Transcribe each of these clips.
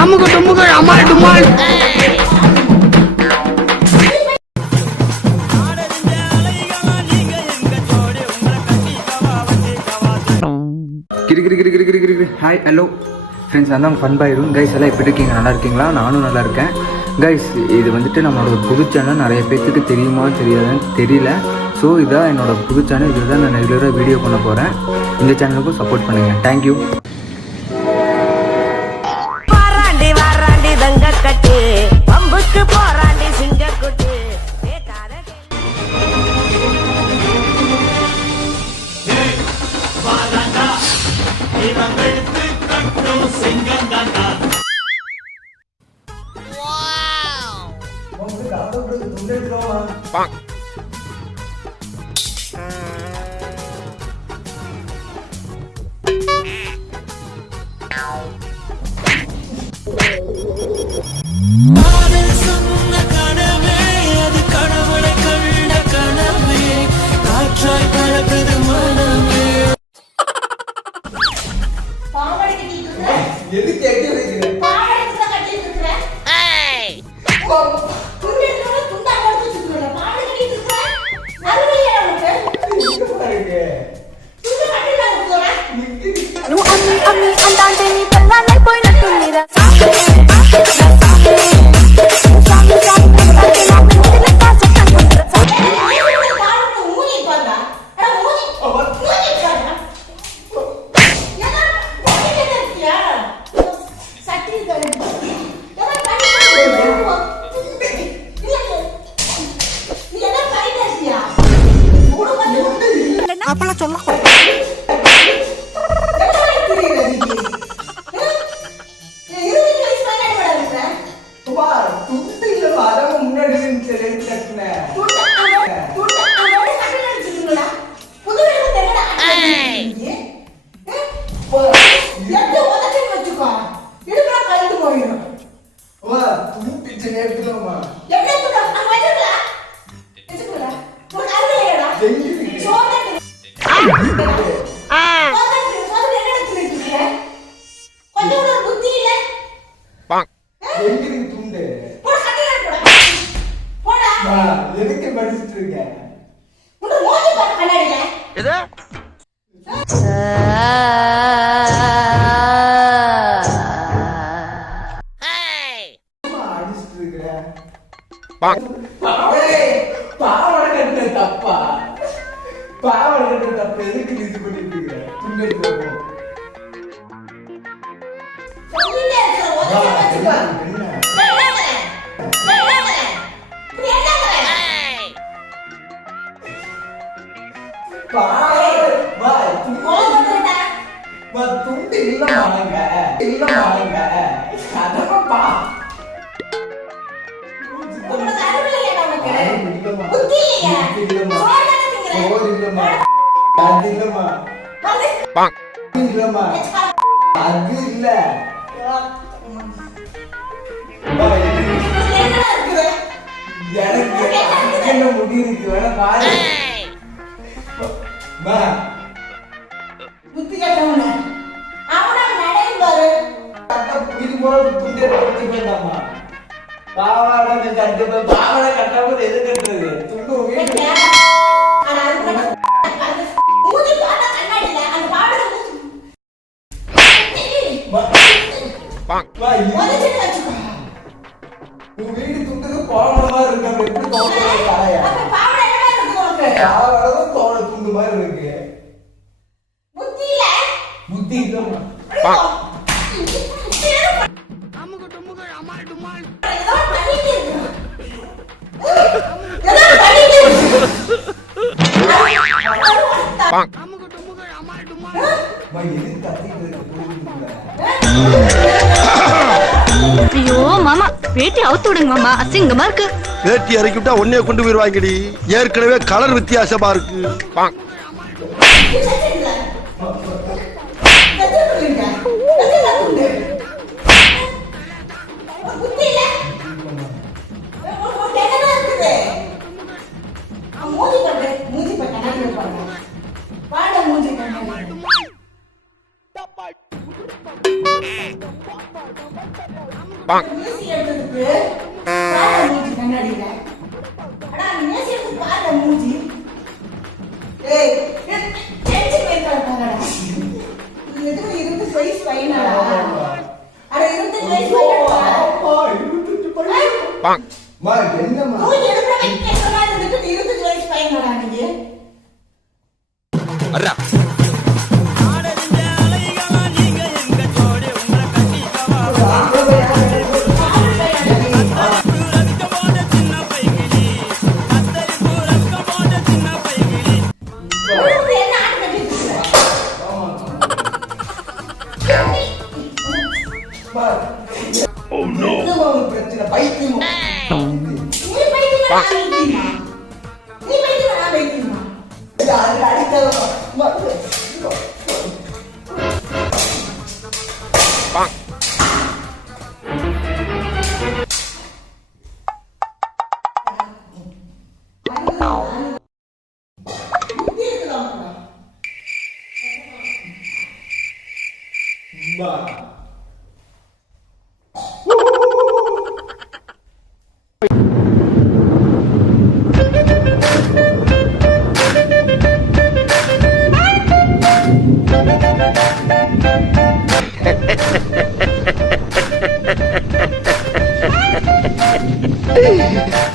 அமுக்கு டுமுக்கு அம்மாள் டுமாள். Hi hello friends, அதான் fun பாயிரும் guys. எல்லாம் எப்படி இருக்கீங்க? நல்லா இருக்கீங்களா? நானும் நல்லா இருக்கேன் கைஸ். இது வந்துட்டு நம்மளோட புது சேனல். நிறைய பேர்த்துக்கு தெரியுமா தெரியாதுன்னு தெரியல. ஸோ இதான் என்னோட புது சேனல். இதில் தான் நான் ரெகுலராக வீடியோ பண்ண போகிறேன். இந்த சேனலுக்கும் சப்போர்ட் பண்ணுங்கள். தேங்க்யூ. ஐயோ மாமா, வேட்டி அவுத்து விடுங்க மாமா, அசிங்கமா இருக்கு. வேட்டி இறக்கி விட்டா ஒன்னே கொண்டு போயிருவாங்கடி. ஏற்கனவே கலர் வித்தியாசமா இருக்கு. மியூசி எடுத்துருக்கு பாரு மூஞ்சி கண்ணாடியில அடா மியூசி பாரு மூஞ்சி ஏய் டென்ஷன் வைக்காதடா இது எதுக்கு 20 வயசு பையனாடா அட 20 வயசு பையனா அப்பா 28 பையன் மா என்னம்மா மூஞ்சி எடுக்கற வைக்க சொன்னா இதுக்கு 20 வயசு பையனாடா நீங்க அடா Oh no. பிரச்சனை பைத்தியம். நீ பைத்தியமா? நீ பைத்தியமா? யாரு அடிக்காதமா?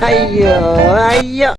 ஐயோ ஐயோ